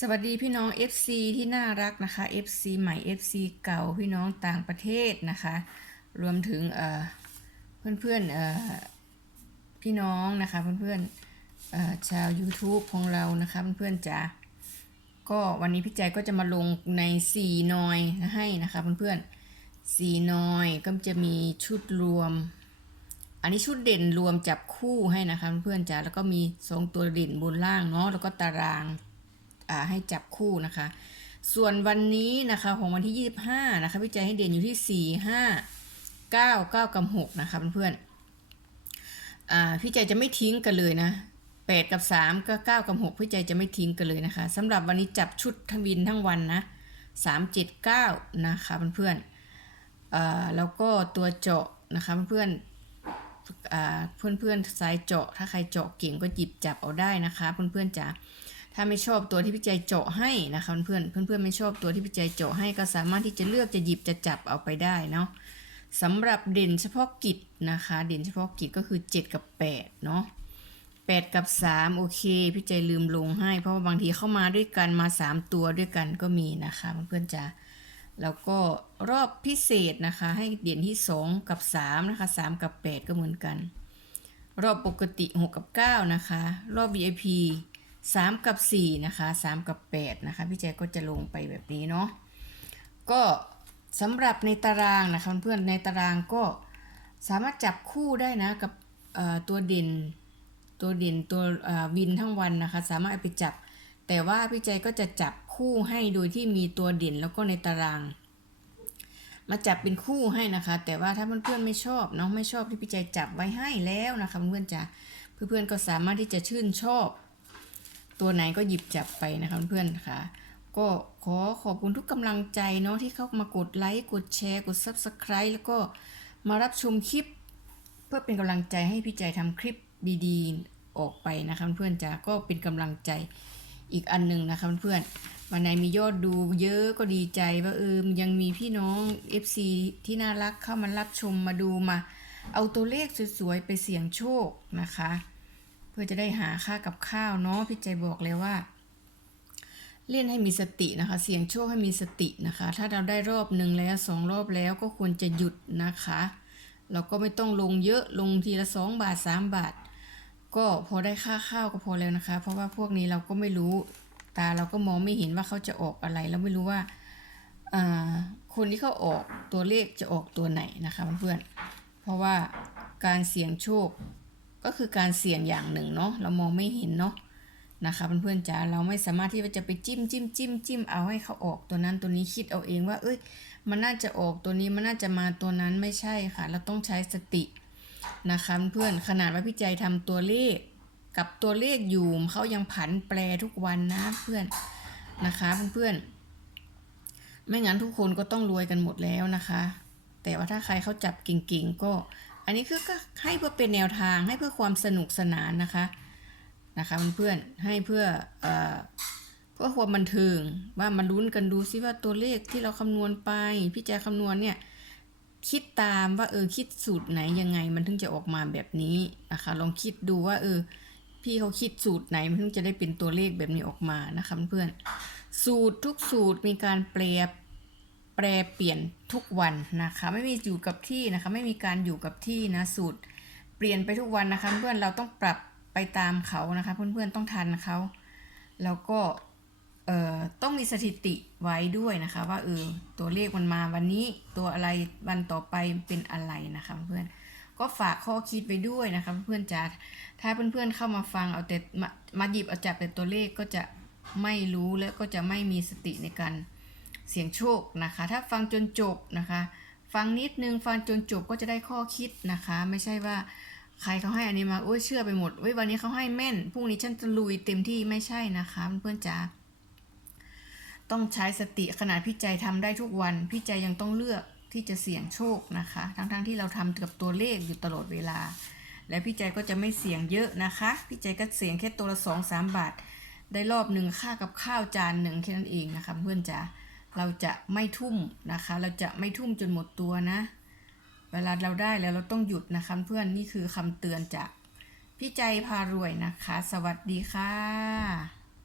สวัสดีพี่น้อง FC ที่น่ารักนะคะ FC ใหม่ FC เก่าพี่น้องต่างประเทศนะคะ รวมถึงเอ่อนเพื่อนพี่น้องนะคะเพื่อนๆเอ่อนชาว YouTube ของเรานะคะเพื่อนๆจ๋าก็วันนี้พี่ใจก็จะมาลงใน4นอยให้นะคะเพื่อนๆ4นสีนอยก็จะมีชุดรวม อันนี้ชุดเด่นรวมจับคู่ให้นะคะเพื่อนๆจ๋าแล้วก็มีสองตัวเด่นบนล่างเนาะแล้วก็ตาราง ให้จับคู่นะคะ ส่วนวันนี้นะคะของวันที่ 25 นะคะพี่ใจให้เด่นอยู่ที่ 4 5 9 9กับ6นะคะเพื่อนๆพี่ใจจะไม่ทิ้งกันเลยนะ8กับ3ก็9กับ6พี่ใจจะไม่ทิ้งกันเลยนะคะสำหรับวันนี้จับชุดทวินทั้งวันนะ3 7 9 นะคะเพื่อนๆแล้วก็ตัวเจาะนะคะเพื่อนๆอ่าเพื่อนๆสายเจาะ ถ้าใครเจาะเก่งก็หยิบจับเอาได้นะคะ เพื่อนๆจ๋า ถ้าไม่ชอบตัวที่พี่ใจเจาะให้นะคะเพื่อนเพื่อนเพื่อนๆไม่ชอบตัวที่พี่ใจเจาะให้ก็สามารถที่จะเลือกจะหยิบจะจับเอาไปได้เนาะสำหรับเด่นเฉพาะกิจนะคะ เด่นเฉพาะกิจก็คือ 7 กับ 8 เนาะ8 กับ 3 โอเค พี่ใจลืมลงให้ เพราะว่าบางทีเข้ามาด้วยกันมา 3 ตัวด้วยกันก็มีนะคะเพื่อนๆจ้าแล้วก็รอบพิเศษนะคะ ให้เด่นที่ 2 กับ 3 นะคะ 3 กับ 8 ก็เหมือนกัน รอบปกติ 6 กับ 9 นะคะ รอบ VIP 3 กับ 4 นะคะ 3 กับ 8 นะคะ พี่แจก็จะลงไปแบบนี้เนาะก็สำหรับในตารางนะคะเพื่อนในตารางก็สามารถจับคู่ได้นะกับตัวเด่นตัวเด่นตัววินทั้งวันนะคะ สามารถไปจับ แต่ว่าพี่ใจก็จะจับคู่ให้โดยที่มีตัวเด่นแล้วก็ในตาราง มาจับเป็นคู่ให้นะคะ แต่ว่าถ้าเพื่อนๆไม่ชอบเนาะไม่ชอบที่พี่ใจจับไว้ให้แล้วนะคะเพื่อนๆจะเพื่อนๆก็สามารถที่จะชื่นชอบ ตัวไหนก็หยิบจับไปนะคะเพื่อนๆค่ะ ก็ขอขอบคุณทุกกำลังใจเนาะที่เข้ามากดไลค์ กดแชร์ กด Subscribe แล้วก็มารับชมคลิป เพื่อเป็นกำลังใจให้พี่ใจทำคลิปดีๆ ออกไปนะคะเพื่อนๆจ้าก็เป็นกำลังใจอีกอันหนึ่งนะคะเพื่อนๆวันไหนมียอดดูเยอะก็ดีใจว่าเออยังมีพี่น้อง FC ที่น่ารักเข้ามารับชมมาดูมา เอาตัวเลขสวยๆไปเสี่ยงโชคนะคะ พื่อจะได้หาค่ากับข้าวเนาะพี่ใจบอกเลยว่า เล่นให้มีสตินะคะ เสี่ยงโชคให้มีสตินะคะ ถ้าเราได้รอบหนึ่งแล้วสองรอบแล้วก็ควรจะหยุดนะคะเราก็ไม่ต้องลงเยอะลงทีละสองบาทสามบาท ก็พอได้ค่าข้าวก็พอแล้วนะคะ เพราะว่าพวกนี้เราก็ไม่รู้ตาเราก็มองไม่เห็นว่าเขาจะออกอะไรเราไม่รู้ว่าคนที่เขาออกตัวเลขจะออกตัวไหนนะคะเพื่อนๆเพราะว่าการเสี่ยงโชค ก็คือการเสี่ยงอย่างหนึ่งเนาะเรามองไม่เห็นเนาะนะคะเพื่อนๆจ๋าเราไม่สามารถที่จะไปจิ้มจิ้มจิ้มจิ้มเอาให้เขาออกตัวนั้นตัวนี้คิดเอาเองว่า เอ้ย มันน่าจะออกตัวนี้มันน่าจะมาตัวนั้นไม่ใช่ค่ะ เราต้องใช้สตินะคะเพื่อนขนาดว่าพี่ใจทำตัวเลข กับตัวเลขอยู่เขายังผันแปรทุกวันนะเพื่อนนะคะเพื่อนๆไม่งั้นทุกคนก็ต้องรวยกันหมดแล้วนะคะ แต่ว่าถ้าใครเขาจับเก่งๆก็ อันนี้คือก็ให้เพื่อเป็นแนวทางให้เพื่อความสนุกสนานนะคะนะคะเพื่อนๆให้เพื่อเอ่อเพื่อความบันเทิงว่ามาลุ้นกันดูซิว่าตัวเลขที่เราคำนวณไป พี่แจคำนวณเนี่ยคิดตามว่าเออคิดสูตรไหนยังไงมันถึงจะออกมาแบบนี้นะคะ ลองคิดดูว่าเออพี่เขาคิดสูตรไหนมันถึงจะได้เป็นตัวเลขแบบนี้ออกมานะคะเพื่อนสูตรทุกสูตรมีการแปล แปรเปลี่ยนทุกวันนะคะ ไม่มีอยู่กับที่นะคะ ไม่มีการอยู่กับที่นะสูตร เปลี่ยนไปทุกวันนะคะ เพื่อนเราต้องปรับไปตามเขานะคะ เพื่อนๆต้องทันเขาแล้วก็ต้องมีสถิติไว้ด้วยนะคะ ว่าเออตัวเลขมันมาวันนี้ตัวอะไรวันต่อไปเป็นอะไรนะคะเพื่อนก็ฝากข้อคิดไปด้วยนะคะเพื่อนจ๋าถ้าเพื่อนๆเข้ามาฟังเอาแต่มาหยิบเอาจับแต่ตัวเลขก็จะไม่รู้และก็จะไม่มีสติในการ เสียงโชคนะคะ ถ้าฟังจนจบนะคะ ฟังนิดนึงฟังจนจบก็จะได้ข้อคิดนะคะ ไม่ใช่ว่าใครเขาให้อันนี้มาโอ้ยเชื่อไปหมดเว้ยวันนี้เขาให้แม่นพรุ่งนี้ฉันจะลุยเต็มที่ไม่ใช่นะคะเพื่อนจ๋าต้องใช้สติขนาดพี่ใจทำได้ทุกวันพี่ใจยังต้องเลือกที่จะเสี่ยงโชคนะคะ ทั้งๆทที่เราทำกับตัวเลขอยู่ตลอดเวลา และพี่ใจก็จะไม่เสี่ยงเยอะนะคะ พี่ใจก็เสี่ยงแค่ตัวละสองสามบาท ได้รอบหนึ่งค่ากับข้าวจานหนึ่งแค่นั้นเองนะคะเพื่อนจ๋า เราจะไม่ทุ่มนะคะ เราจะไม่ทุ่มจนหมดตัวนะ เวลาเราได้แล้วเราต้องหยุดนะคะเพื่อนนี่คือคำเตือนจากพี่ใจพารวยนะคะ สวัสดีค่ะ